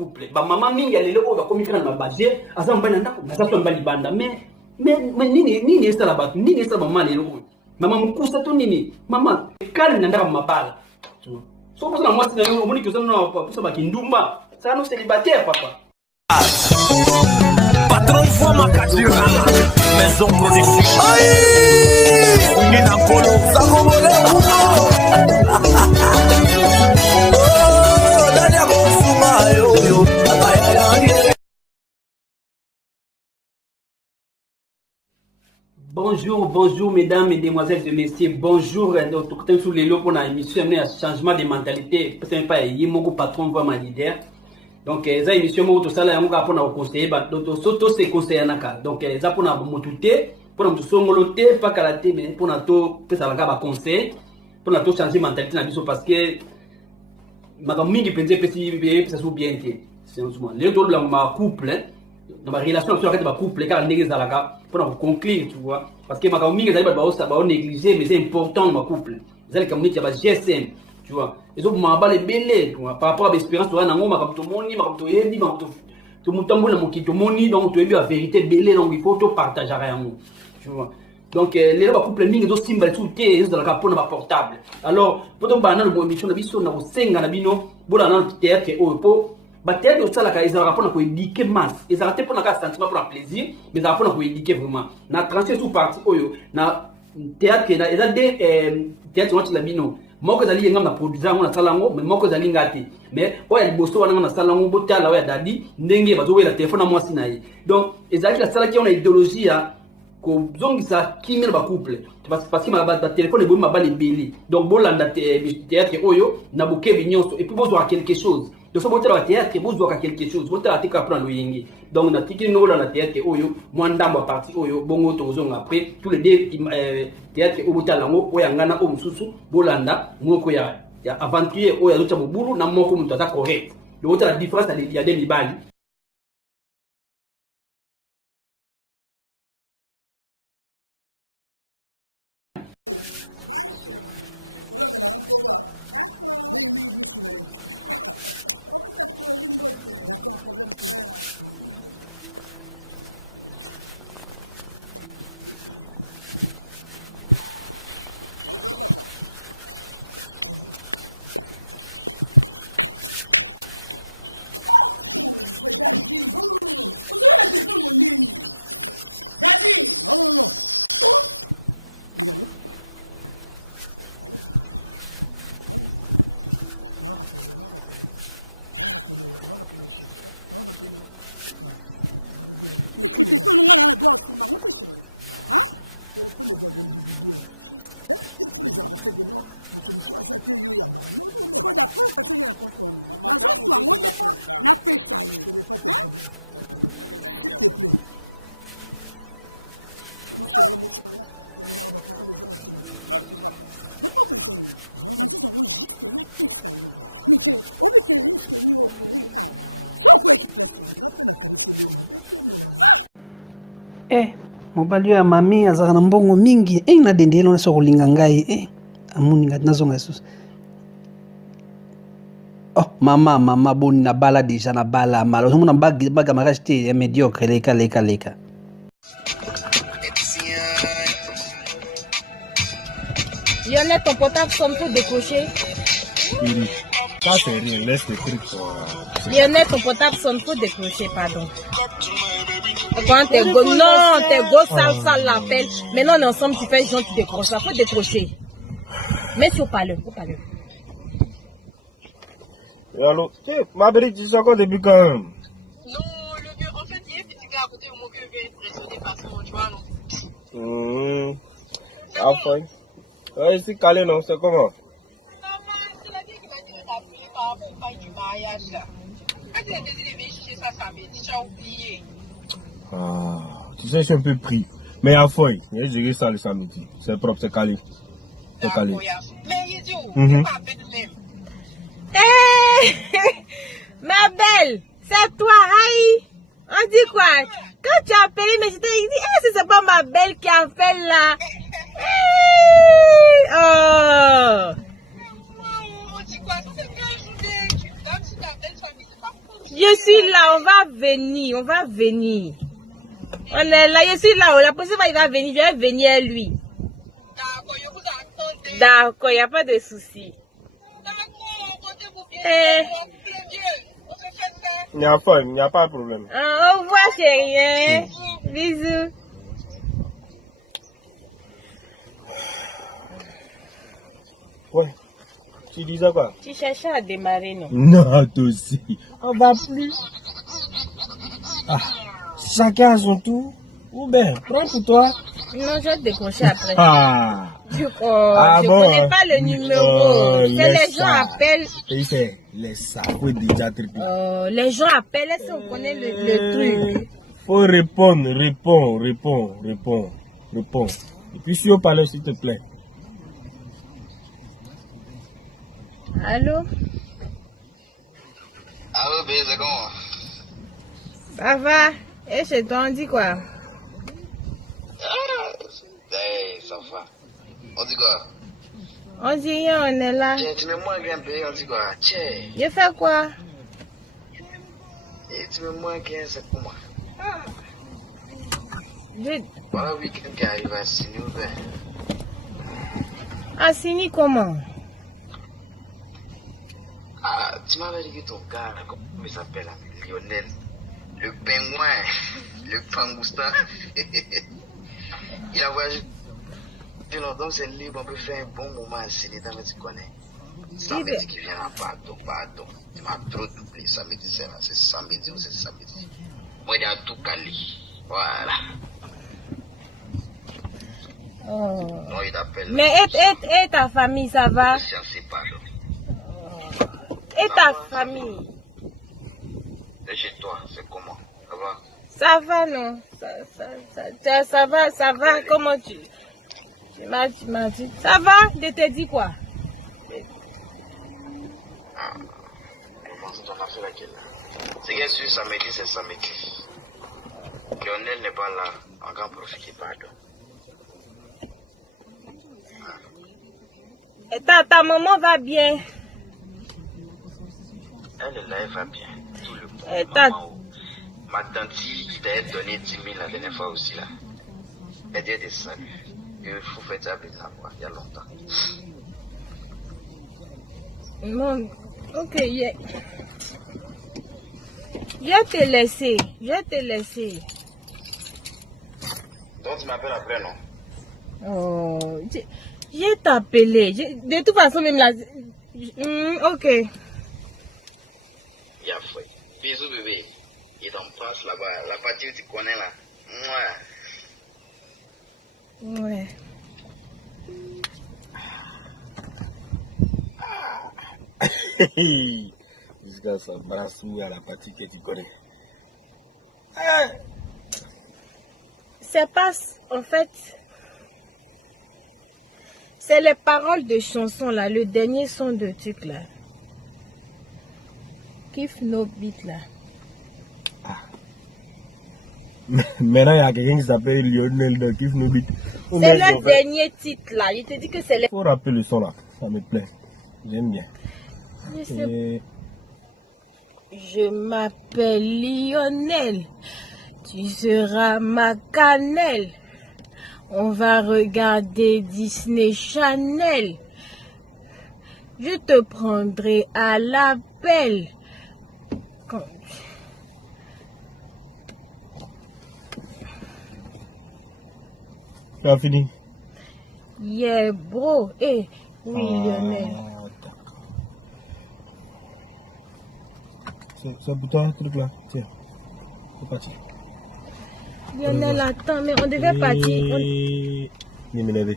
couple. Ba maman mingi ya lelo ko ba komika na baje, asa mbana ndako, asa so mbali banda mais nini esa la batu, nini esa maman lelo. Maman mukusa to nini? Maman, kale na ndaka mabala. So pour ça moi c'est on dit que ça non pour ça ba kindumba. Ça non célibataire papa. Patron forma cadio. Maison position. Aïe! Ina polo, ça comole oh, dania kofuma yo. Bonjour mesdames et demoiselles et messieurs, bonjour donc sur les lots pour une émission amenée à changement de mentalité, parce que pas yimoko patron voit ma leader. Donc ça émission mo to sala yango pour na conseiller ba to se conseiller naka. Donc ça pour na motuté, pour na songoloté pas kalaté mais pour na to pesa ba conseil, pour na to changer mentalité na biso parce que madame mingi pense pesi ça sou bien été. C'est souvent les deux ma couple dans ma relation avec ma couple car négé zalaka pour conclure, tu vois. Parce que ma famille, ils négliger, mais c'est important dans ma couple. Ils ont dit qu'il y a GSM, tu vois. Ils ont dit les belles, par rapport à l'espérance, tu vois, tout le monde, donc tu as vu la vérité belle, donc il faut te partager rien, tu vois. Donc les couple ils ont symbole tout ils ont dans la pour portable. Alors, pour ton banal bon émission, on a 5 ans bino, pour la théâtre au théâtre de ça là ils ont pour éduquer masse ils ont pour na sentiment pour plaisir mais ils ont pour éduquer vraiment na transfert sous partie oyo na théâtre na ils ont des théâtre on la bino moko zali yenga na produire na salango mais moko zali ngati mais oya liboso wana na salango botala oya dadi ndenge bazowela téléphone moi sinayi donc ils ont la sala qui on a idéologie ya ko zongisa kimela ba couple parce que ma téléphone est ma balle belé donc bolanda théâtre oyo na bokebi nyonso et puis besoin quelque chose. Donc, si vous avez théâtre, vous avez quelque chose. Vous avez apprendre le yingi. Donc, na tiki no la théâtre oyo, mwanda mwa parti oyo, bongo tozonga après tous les deux théâtre oyo talango oya ngana o mususu bolanda mwoko ya aventurier oya zocha mobulu na moko mutu ata correct. Donc, la différence il y a des mibali. D'accord. Mais soulève. On peut s'appeler Rimbote. D'accord, problème. Bonjour papa. Daddy. Vous avez laissé mon ligne. Daddy. Non. Regarde. Écoutez, tout le monde a le droit aussi, maman, t'es chérie. Hein? Tu peux les avoir individuels. Il faut les avoir fait que non, nous sommes à yo yamba. Non. C'est quoi d'après, ça fait un concours. Ma soeur, toi, moi, n'a pas ça. Ce n'est pas ton problème. S'il te plaît. mobali ya mami azaka na mbongo mingi na dendele na so kolinga ngai amuni ngati nazonga susu mama boni na bala déjà na bala malo mona baga mariage te médiocre leka Lionel, ton portable sonne tout décroché. Ça c'est rien, laisse le truc pour... Lionel, ton portable sonne tout décroché, pardon. Quand t'es go, non, t'es go, ça l'appelle. Maintenant on est ensemble, tu fais genre, tu décroches. Il faut décrocher. Mais sur parler, faut parler. Et alors, ma belle, tu sais encore depuis quand même? Non, le vieux, en fait, il y a un petit gars à côté de mon vieux, il est impressionné par son, tu vois, non? Enfin. Ouais, ici, calé, non, c'est comment? Maman, c'est la vieille qui m'a dit de t'appeler par rapport au bail du mariage, là. Quand tu as dit de vérifier ça samedi, tu as oublié. Tu sais, je suis un peu pris. Mais à feuille, j'ai géré ça le samedi. C'est propre, c'est calé. C'est calé. Mais Idio, c'est pas bête même. Ma belle, c'est toi, aïe. On dit quoi? Quand tu as appelé, mais je t'ai dit, c'est pas ma belle qui a fait là. On dit quoi? Ça, c'est que je voulais que tu donnes sur ta belle famille. C'est pas pour Je suis là, on va venir, on va venir. On est là, je suis là, la prochaine fois il va venir, je vais venir à lui. D'accord, je vous attendais. D'accord, il n'y a pas de souci. D'accord, comptez-vous bien. Eh. On se fait ça. Il n'y a pas de problème. Au revoir, chérie. Hein? Bisous. Ouais. Tu disais quoi? Tu cherchais à démarrer, non? Non, toi aussi. On va plus. Ah, chacun à son tour. Ou bien, prends pour toi. Non, je vais te décrocher après. Ah. Je Ah je bon, connais hein? pas le numéro. Oh, C'est laisse les gens ça. appellent. Et c'est les sapos déjà triplés. Les gens appellent, est-ce qu'on connaît le truc? Faut répondre, réponds. Et puis si on parle, s'il te plaît. Allô? Allô, bébé, c'est comment? Ça va? Et chez toi, on dit quoi? Hey, ça va. On dit quoi? On dit rien, on est là. Tiens, tu mets moi un grand bébé, on dit quoi? Tiens, Je fais quoi? et tu mets moi un 15, c'est pour moi. Voilà le week-end qui arrive à signer ou bien? Ah, Sini, comment? Ah, tu m'avais dit que ton gars, là, comment il s'appelle, là, Lionel, le pingouin, le pangoustin, il a voyagé longtemps, c'est libre, on peut faire un bon moment à signer, t'as tu connais. Samedi qui vient là, pardon. Tu m'as trop doublé, samedi, c'est samedi ou c'est samedi. Moi, il y a tout calé. Voilà. Oh. Moi, il appelle. Mais et ta famille, ça va? Je sais pas. Et ta famille? Et chez toi, c'est comment? Ça va? Ça va, non? Ça va, comment tu m'as dit? Ça va? Je t'ai dit quoi? Ah, comment c'est ton affaire laquelle? C'est que sur samedi, c'est samedi. Lionel n'est pas là, on va en profiter, pardon. Et ta maman va bien? Elle est là, elle va bien. Tout le monde. Et ta... Ma tante qui t'a donné 10 000 la dernière fois aussi là. Elle dit des saluts. Il faut faire ça avec la voix, il y a longtemps. Non, ok, je vais te laisser. Donc tu m'appelles après, non? Oh, je vais t'appeler. De toute façon, même là... ok. Il y a fait. Bisous bébé. Il t'embrasse là-bas. La partie où tu connais là. Mouah. Ouais. Jusqu'à ça brasse à la partie que tu connais. C'est pas... En fait... C'est les paroles de chansons là. Le dernier son de truc là. Kiff no beat là. Maintenant, il y a quelqu'un qui s'appelle Lionel de Kiff No Beat. C'est le dernier titre là. Je te dis que c'est le... Faut rappeler le son là. Ça me plaît. J'aime bien. Je m'appelle Lionel. Tu seras ma cannelle. On va regarder Disney Channel. Je te prendrai à l'appel. Tu as fini? Yeah, bro. Oui, Lionel. D'accord. C'est pour toi, truc là. Tiens. C'est parti. Lionel, attends, mais on devait partir. Il m'énerve.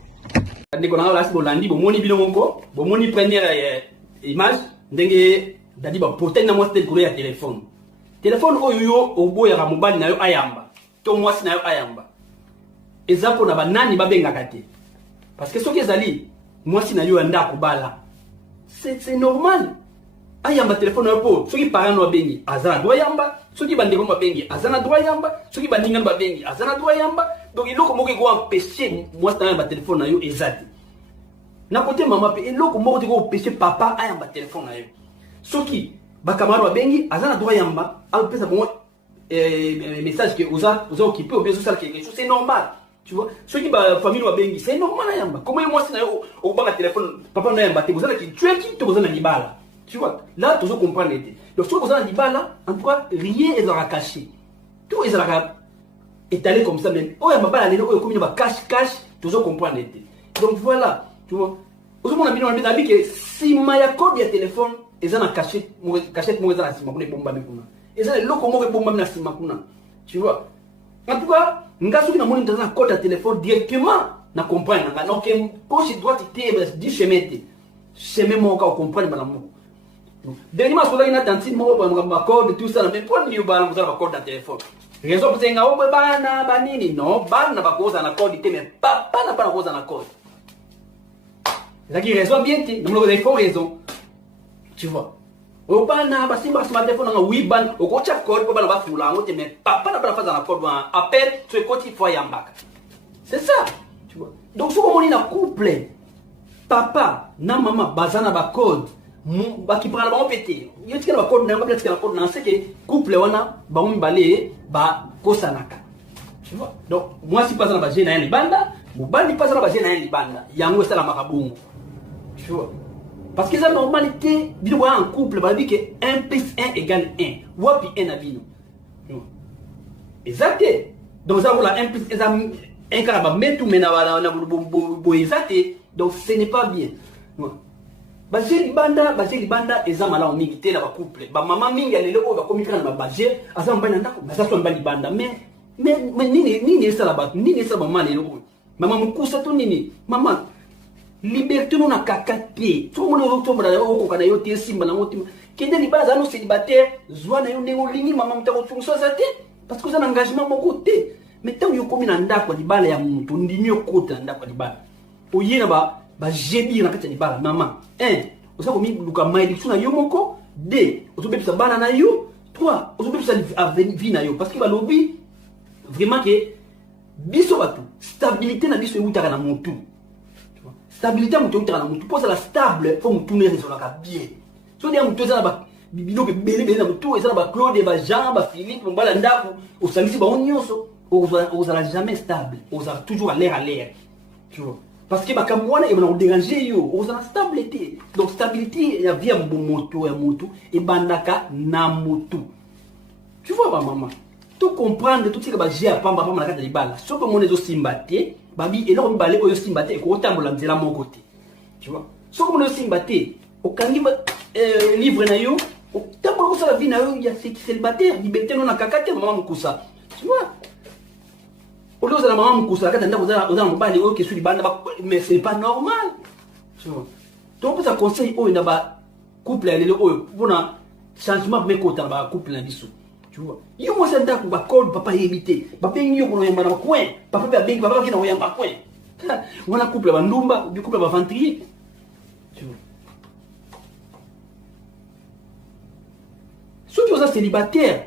ndeko na la bolandi bomoni bilongo bomoni première image ndenge dadi ba poten na mwasi de ya téléphone oyo yo oboya ka mobali na yo ayamba to mwasi na yo ayamba ezapo na banani babengaka te parce que soki ezali mwasi na yo anda ko bala c'est normal ayamba téléphone yo po soki parano abengi azana droit yamba soki bandeko babengi azana droit yamba soki baninga babengi azana droit yamba. Donc il faut que vous empêcher moi dans ma téléphone na yo ezati. Na côté maman pe il faut que vous empêcher papa à ma téléphone na yo. Soki bakamaro babengi azana droit yamba al pesa bon message que vous occupé ou bien ça quelque chose c'est normal tu vois ceux qui ba famille babengi c'est normal yamba comment moi c'est au bas téléphone papa na yamba te vous allez tu es qui te vous allez libala tu vois là tu dois comprendre donc si vous allez libala en tout cas rien est à cacher tout est à étaler comme ça même oh yamba bala lelo comme ba cache tu dois comprendre donc voilà tu vois aujourd'hui on a vu que si ma code de téléphone ils ont cachette moi ça si ma kuna bomba mikuna ils ont le comment bomba na si ma kuna tu vois en tout cas ngasu na moni dans code de téléphone directement na comprendre na donc gauche droite te di chemin mon ka comprendre malamu dernièrement sur la tantine mo ba code tout ça mais pour ni ba vous avez code de téléphone raison pour ça ngao bana banini non bana ba koza na code te mais papa na pas koza na code la qui raison bien ti nous avons faux raison tu vois au bana ba simba ma téléphone na oui ban au ko chat code ba ba fula ngote mais papa na pas na code appel tu es côté fois yamba c'est ça tu vois donc faut qu'on ait un couple papa na maman bazana ba code ba qui prend ba pété yo tika ba code na ba tika code na c'est que couple wana ba umbalé ba kosanaka tu vois donc moi si pas na ba jena ni banda mobali pas na ba jena ni banda yango sala makabungu tu vois parce que la normalité il y a un couple va dire que 1 plus 1 égale 1 wapi 1 na bino exact donc ça voilà 1 plus 1 car mais tout mena na bo exact donc ce n'est pas bien Baje libanda eza malamu mingi te na ba couple ba mama mingi alele ko ba komikana na baje asa mbana ndako basato mbali banda mais nini sala ba nini sala mama lele ko mama mukusa to nini mama liberté nous na kakate tout le monde to bra ko kana yo te simba na motima kende libanda za no célibataire zwa na yo ndeko lingi mama mtako fonction sa te parce que ça un engagement mon côté mais tant yo komi na ndako libala ya muntu ndimi yo kota ndako libala oyena ba jebi na kati libala mama 1 osa komi luka maidi tsuna yo moko 2 ozobebisa bana na yo 3 ozobebisa vie na yo parce que ba lobby vraiment que biso batu stabilité na biso utaka na mutu stabilité mutu utaka na mutu posa la stable pour mutu ne raison ka bien so dia mutu za ba bibiloko bele na mutu eza ba Claude ba Jean ba Philippe mbala ndako osalisi ba onyoso ozala jamais stable ozala toujours à l'air tu vois parce que bakamwana et ba déranger yo ozala stabilité donc stabilité ya via moto ya moto et bandaka na moto tu vois ba maman tout comprendre tout ce que ba jia pamba na kata libala so que mon ezo simbate babi et non balé oyo simbate ko tambola nzela mon côté tu vois so que mon simbate au kangi livre na yo tambola ko sala bina yo ya célibataire liberté non na kakate maman mukusa tu vois au lieu de la maman mukusa kata ndako za mbali oyo ke suli banda mais c'est pas normal tu vois donc ça conseil oyo na ba couple ya lelo oyo bona changement me ko tamba couple na biso tu vois yo mo senta ku ba code papa yebité papa ngiyo ko yamba na coin papa ba bengi papa kina yamba coin wana couple ba ndumba bi couple ba ventrier tu vois ceux qui sont célibataires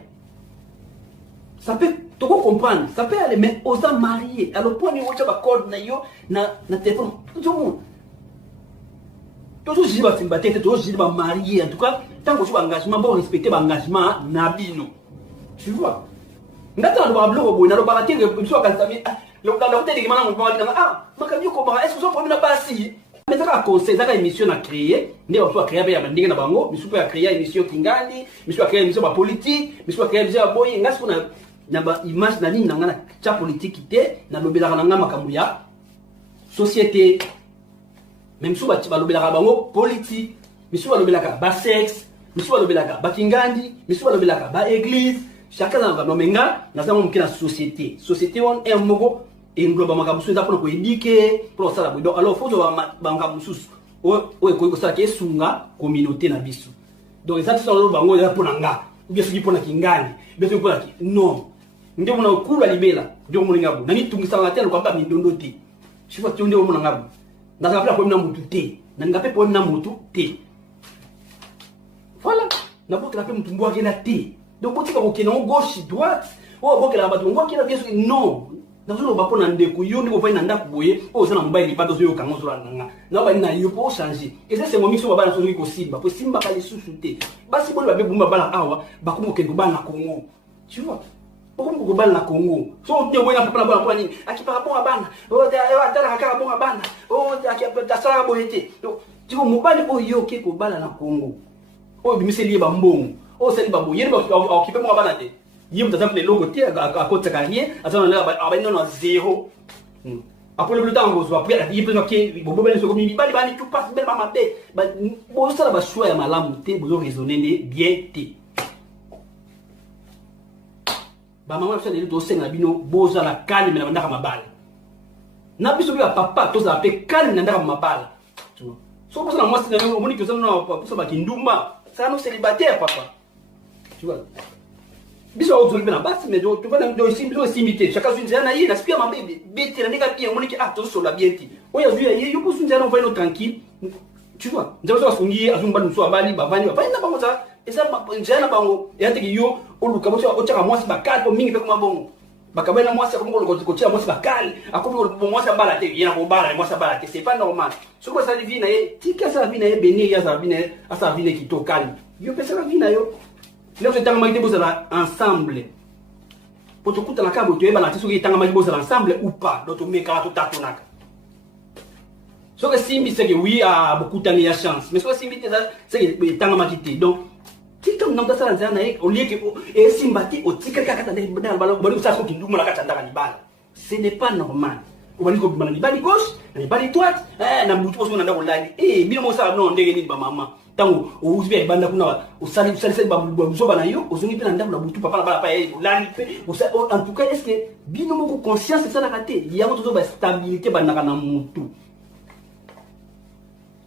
ça peut tu comprendre ça peut aller mais aux mariés alors pour ni ocha ba code na yo na téléphone tout le monde toujours ba célibataire toujours ba marié en tout cas tant que tu engagement bon respecter ba engagement na bino tu vois ngata ndo ablo ko na ba tege mso akazami lo kanda kuteli kimana mu mawali kanga makabyo ko ba est-ce que so pour na basi mais ça conseil ça émission à créer ne ba so créer ya ndinga na bango misu pa créer émission kingandi misu créer émission ba politique misu créer émission boy ngasi kuna na ba image na nini ngana cha politique te na lobela kana ngama kamuya société même misu ba lobela bango politique misu ba lobela ba sexe misu ba lobela ba kingandi misu ba lobela ba église chacun dans le menga na zama mukina société on est mogo et ngloba makamusu za ko éduquer pour ça donc alors faut ba makamusu o ko ça ke sunga communauté na biso donc ça sont lo bango ya ponanga ou soki pona kingani beso ko laki non ndio mona kula libela ndio mona ngabu na nitungisa la tele ko ba mindondo te tu vois ndio mona ngabu na ngapela ko na mutu te na ngape po na mutu te voilà na po que la pe mutu ngwa ke na te donc on dit que non gauche droite oh bon que la bato ngwa ke na bien non nazoloba mpona ndeko yo nde bovai na ndako boye oyo oza na mobali libanda ozoyoka ngo ozola nanga na bali na yo mpo ochange eza sengo miki so babala soki kosimba po simbaka lisusu te basi boni babe bomi babala awa bakomi kokende kobala na Congo tu vois bakomi kokobala na Congo so otinye boye na papa na bana mpona nini akipaka bonga bana atalaka kaka bonga bana asalaka boye te tiko mobali oyo oke kobala na Congo oyo bimiseli ye bambongo oyo osali baboye yeni baokipe bonga bana te ye moto aza leloko te akotaka rien aza abai nano a zéro après le temps kozwa après ye mpenza ke bobobeli soko mibali bani tu passe mbele bamabe bosala bashwa ya malamu te bozo raisonner nde bien te bamama biso lelo tosenga bino bozala kalme na bandaka mabala na biso bia papa tozala mpe kalme na ndaka mabala so bozala mwasi na yo omoni toza nano posa bakindumba sala no célibataire papa tu vois biso ozo libena basi mais tu vas dans simité chacun une zana yi na spia ma bébé bête na nega bien omoni ke attention la bien ti oya zuya yi yo posu nzana on va tranquille tu vois nzalo so sungi azumba nso abali bavani bavani na bango ça et ça nzana bango et ate yo oluka boso ochaka mwasi bakali po mingi pe kuma bongo bakabena mwasi akombo ko tia mwasi bakali akombo mwasi abala te yena ko bala mwasi abala te c'est pas normal so ko ça vie na ye tika ça vie na ye bénir ya ça vie na asa vie na kitokani yo pesa la vie na yo là vous êtes ensemble pour tout la cabo tu es balancé sur qui ensemble ou pas donc tu mets carton tatonaka ce que simbi c'est que oui a beaucoup d'années ya chance mais ce que simbi c'est que tanga makité donc qui comme dans ça zana au lieu que et simbati au tika kaka tande bana balo bali ça ko ndumula kata ndaka libala ce n'est pas normal bali ko bana libali gauche libali droite na butu ko na ndako lali bila mo sa no ndenge ni ba mama tango uzibe libanda kuna usali bazoba na yo ozongi pe na ndako na butu papa na bala pa ye lali pe en tout cas est-ce que bino moko conscience c'est ça la raté il y a toujours ba stabilité banaka na mutu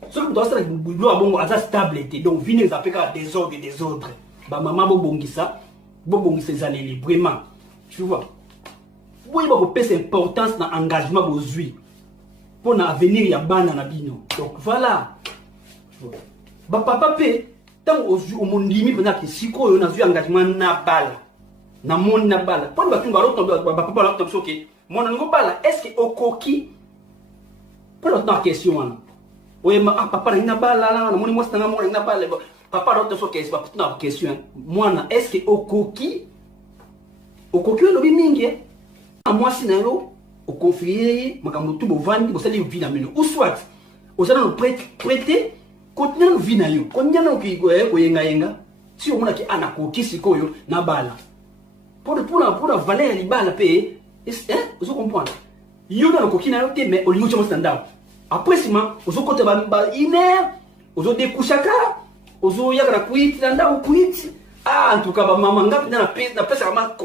ce que doit ça bulo abongo aza stabilité donc vine les apeka des ordres ba mama bobongisa zaleli vraiment tu vois boye ba ko pesa importance na engagement bozui pour na avenir ya bana na bino donc voilà ba papa pe tant au mondimi pena ke siko yo na zu engagement na bala na mon na bala pour ba tunga roto ba papa la to soki mon ngo bala est-ce que okoki pour la question oui ma papa na bala na mon mo stanga mon na bala papa roto soki c'est pas na question moi est-ce que okoki lo bimingi moi sinalo au confier makambo tu bo vandi bo sali vina mino ou soit au sala no prêter continuer vie na yo continuer no ki ko yenga si on a ki ana ko kisiko yo na bala pour la valeur li bala pe vous comprenez yo na ko kina te mais au niveau de standard après sima vous comptez ba iner vous découchaka vous ya na kuit standard ou kuit en tout cas ba mama ngapi na pesa kama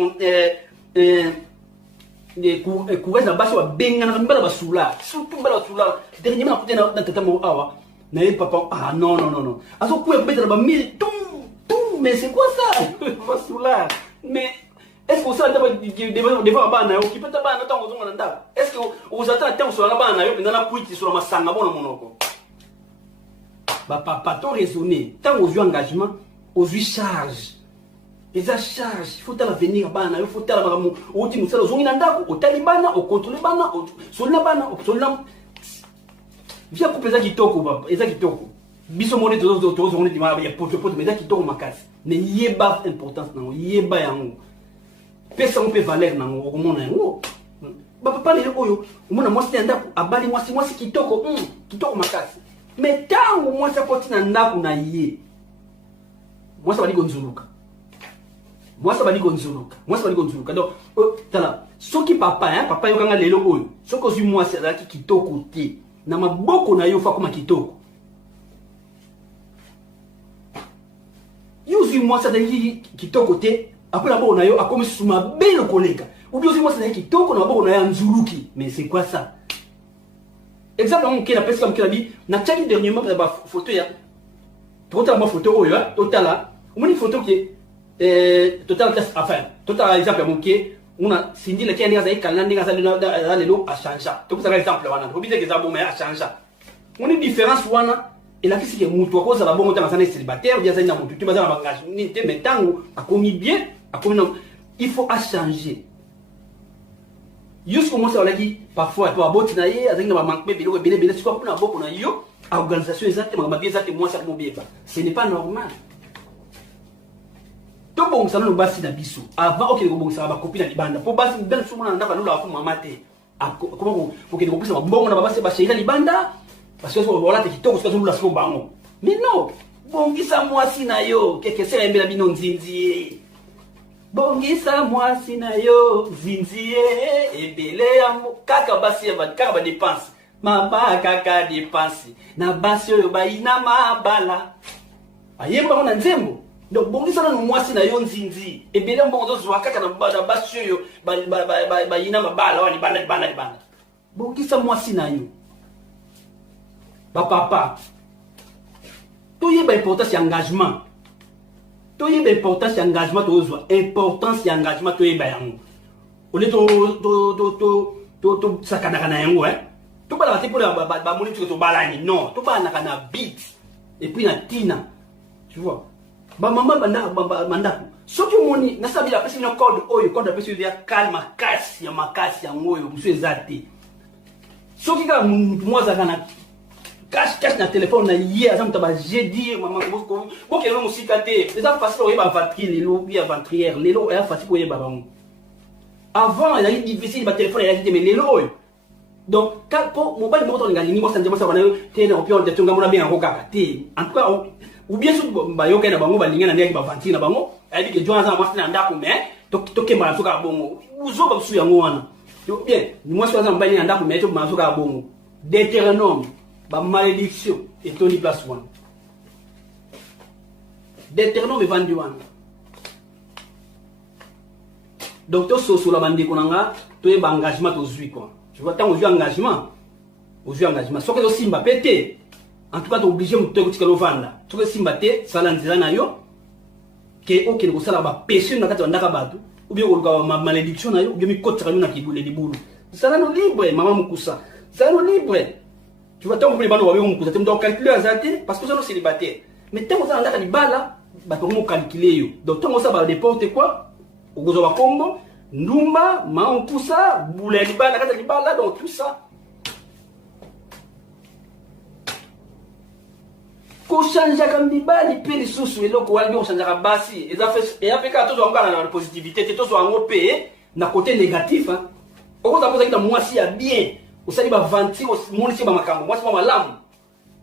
de couvrir la base wa benga na mbala basula surtout mbala basula dernièrement côté na tata mo awa na papa non aso ku bettre ba 1000 tout mais c'est quoi ça basula mais est-ce que ça devant bana yo qui peut bana tango zo nda est-ce que vous attendez sur la bana yo na kuiti sur masanga bona monoko ba papa to raisonner tant aux engagement aux charges les charges il faut l'avenir bana il faut la oti musala zongi na ndako otalibana o contrôler bana o sonna bana o sonna via kupeza kitoko baba eza kitoko biso moni tozo zongi di maba ya poto mais eza kitoko makasi ne yeba importance na yeba yango pesa mo pe valeur na ngo mona yango baba pale oyo umona mwasi ndako abali mwasi kitoko kitoko makasi mais tango mwasi poti na ndako na ye mwasi bali gonzuluka moi ça va dire gonzuluka donc tala soki papa papa yo kanga lelo oyo soko zu moi c'est là qui kitoko te na maboko na yo fa kuma kitoko yo zu moi ça dire kitoko te après na boko na yo akomi suma belo koleka ou bien zu moi ça dire kitoko na maboko na yo nzuluki mais c'est quoi ça exactement que la personne qui a dit na tchaki dernièrement ba photo ya pour ta photo oyo totala une photo qui total exemple moké on a sindi le kenya zai kalandi ngasa lelo a changer to par exemple wana ko bise ke za bomé a changer on une différence wana et la fille qui mutu ko za la bomé dans un célibataire ya za mutu tu baza na bagage ni te metango a commis bien a commis il faut a changer jusqu'au moment où qui parfois pour aboti na ye azangi ba manque biloko belé soit pour na boko na yo organisation exactement ma bien exactement moi ça mo bien ce n'est pas normal. To bon ça no basi na biso avant OK ko bon ça ba copine na libanda po basi belle souma na ndaka lula ko mamate comment ko ke ko bisa bongo na basi ba chéri libanda parce que voilà te kitoko parce que lula so bango mais non bongisa mwasi na yo keke sera mbela bino nzinzi bongisa mwasi na yo nzinzi ebele kaka basi ya kaka ba dépense mama kaka dépense na basi yo ba ina mabala ayemba na nzembo donc bongisa na mwasi na yo nzinzi ebele mbongo zo kaka na basi yo ba ina mabala wali bana bongisa mwasi na yo ba papa tout y est importance et engagement. Tout y est importance et engagement, importance et engagement, tout y est bayango. Au lieu de sakana na yango, hein. Tout pas la pour la monnaie tu to balani, non. Tout pas na beat et puis na tina, tu vois. Ba maman banda. Ce que moni na sabi la pesi na code code la pesi ya calme kasi ya makasi ya ngoyo, monsieur ezate. Ce qui ka moi zakana cache na téléphone na hier ça mutaba j'ai dit maman ko ke no musika te c'est ça facile oye ba vatri lelo bien vatrière lelo est facile oye ba bango avant il y a difficile ba téléphone il y a mais lelo donc kalpo mobile moto ngali ni mo sanje mo sa bana te na opio de tunga mona bien ko kaka te en tout cas ou bien sûr ba yo kana bango ba linga na ndeki ba vatri na bango ali ke joanza na mafina ndako mais to ke ma suka bongo uzo ba su ya ngwana yo bien ni mo so za mbani ndako mais to ma suka bongo Deutéronome ba malédiction et Tony place one. Deutéronome vendu one. Donc to so la bande konanga to e engagement to zui quoi. Tu vois tant au engagement. So que simba pété. En tout cas tu obligé de te kutika lovanda. To que simba té sala nzila na yo. Ke OK ko sala ba péché na kati ndaka batu. Ou bien ko ma malédiction na yo, ou bien mi kotra na kibule libulu. Sala no libre mama mukusa. Sala no libre. Tu vois, tant que les balles vont donc calculer à Zate parce que nous sommes célibataires. Mais tant que ça a les balles, nous calculer. Donc tant que ça va déporter quoi au Gozoba Congo, Ndumba, Maonkousa, Boulay les balles, donc tout ça. Quand on change à Kambiba, les pays sous et donc on change à Bassi. Et après, quand on a la positivité, tout soit en payé, d'un côté négatif. On va poser que moi si à bien. Usali ba vanti monisi ba makambo mwasi ba malamu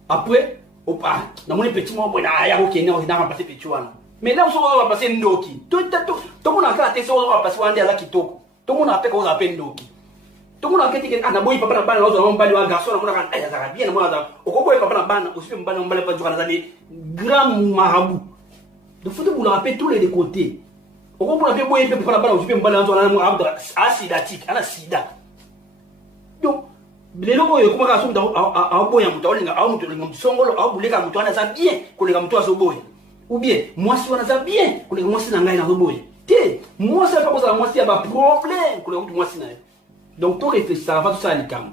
après opa na moni petit mo bona ya ko kenya na passer petit wana mais là on va passer ndoki to mona ka te so on va passer wande ala kitoko to mona pe ko za pe ndoki to mona ke tike ana boy papa na bana ozo mbali wa garçon na mona ka aya za bien mona za ko boy papa na bana usipe mbana mbali pa jokana za des grands marabouts de faut vous le rappeler tous les côtés ko mona pe boy papa na bana usipe mbana ozo na abdra asidatique ana sida donc les locaux comment ça sont à boya mutu olinga au mutu songolo au buleka mutu ana za bien kolinga mutu asoboye ou bien moi si on a ça bien kolinga moi si na ngai na soboye te moi ça pas ça moi si y a pas problème kolinga mutu moi si na donc tout réfléchir ça va tout ça likam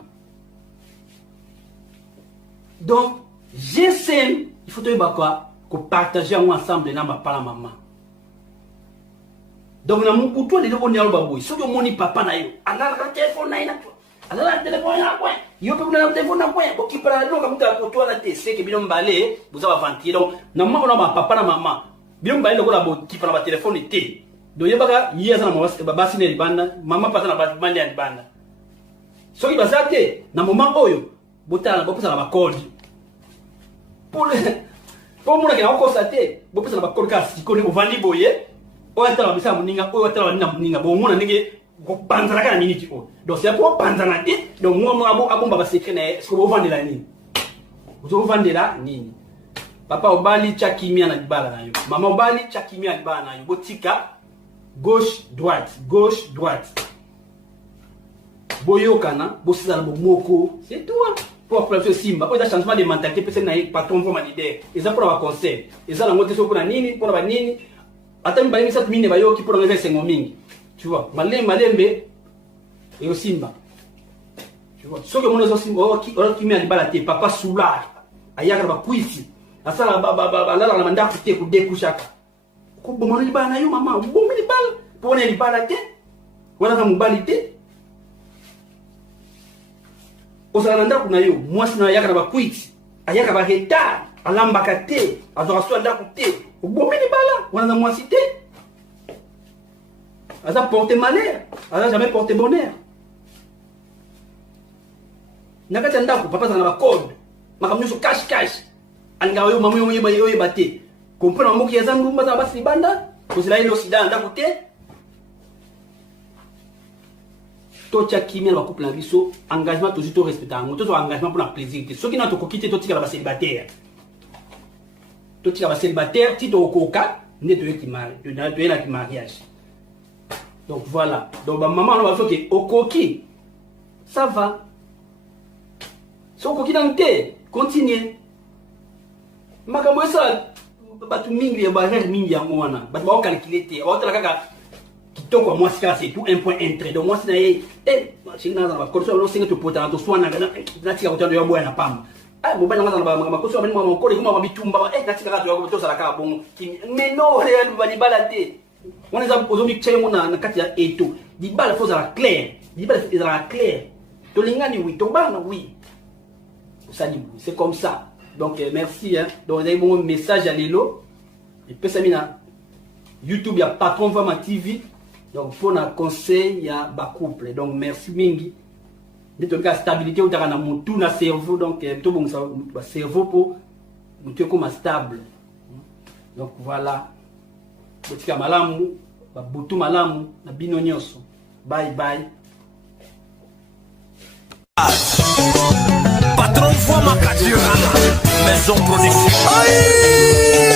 donc GSM il faut te bakwa ko partager ensemble na ba pala maman donc na mu kuto les locaux ni alba boy so yo moni papa na yo ana téléphone na ina alors la téléphone là quoi yo peut na téléphone là quoi pour qui parle donc comme tu as toi la tc que bino mbalé vous avez venti donc na maman na papa na maman bino mbalé ko la bo qui parle ba téléphone était donc yebaka yeza na mama baba sine libanda maman pata na ba manja libanda so ki basate na maman oyo botala boposa na ba code pour mon na ko sate boposa na ba code ka sikone ko vandi boye o atala bisa muninga o atala na muninga bo mona nige ko panzana kana minute ko donc c'est pour panzana dit donc moi abomba ba secret na ce que vous vendez la nini vous vendez la nini papa obali cha kimia na dibala na yo mama obali cha kimia na dibala na yo botika gauche droite boyokana bosala bomoko c'est tout pour faire simba o da changement de mentalité personne na patron vont leader ils pour avoir conseil ils ont ngote so pour nini pour ba nini atami ba nini sa mine ba yo ki pour ngeze sengo mingi. Tu vois, malembe et aussi simba. Tu vois, ce que mon simba qui met à balate papa soulard ayaka ba kuiti asala la manda te pour découchaka ko bomana libana yo mama bomani bal pour ne balate wala ka mubalite ozala na ndako na yo mwasi na ayaka na bakwiti ayaka baretard alambaka te azwaka so ya ndako te obomi libala wana na mwasi te aza porte malheur aza jamais porte bonheur na kati ya ndako papa azala na bacode makambo nyonso cache alingaka yo mama oyeba te comprendre mamoki aza ndumba azala basi libanda kozela ye losida na ndako te totia kimia na couple na biso engagement toujours to respecter yango tozwa engagement pour la plaisir te soki na tokoki te totikala bacélibataire ti tokoka nde toyelaki mariage. Donc voilà, donc maman va faire au coquille, ça va. Si au coquille dans le thé, continuez. Makambo ça, batu mingi ya barrière mingi ya mwana, batu ba calculer te, autre la kaka kitoko moi c'est tout un point entrée. Donc moi c'est c'est na za comme ça lo singa to pota to swana na tika kutando ya bwana pamba. Ah bon bana ngana ba makoso ba mwa ko le kuma ba bitumba na tika ka to ya to sala ka bon mais non réel ba di balate. On les a aujourd'hui tellement on a kati ya eto. Di bal faut ça clair. Di bal faut ça clair. To lingani oui, to bana oui. Ça dit c'est comme ça. Donc merci hein. Donc vous avez mon message à Lelo. Et puis ça mina YouTube il y a Patron Fama TV. Donc pour un conseil il y a ba couple. Donc merci mingi. De tout cas stabilité ou na mon tout na cerveau donc tout bon ça cerveau pour tu comme stable. Donc voilà. Botika malamu, babutu malamu na bino nyonso. Bye bye. Patron Fama Maison Production.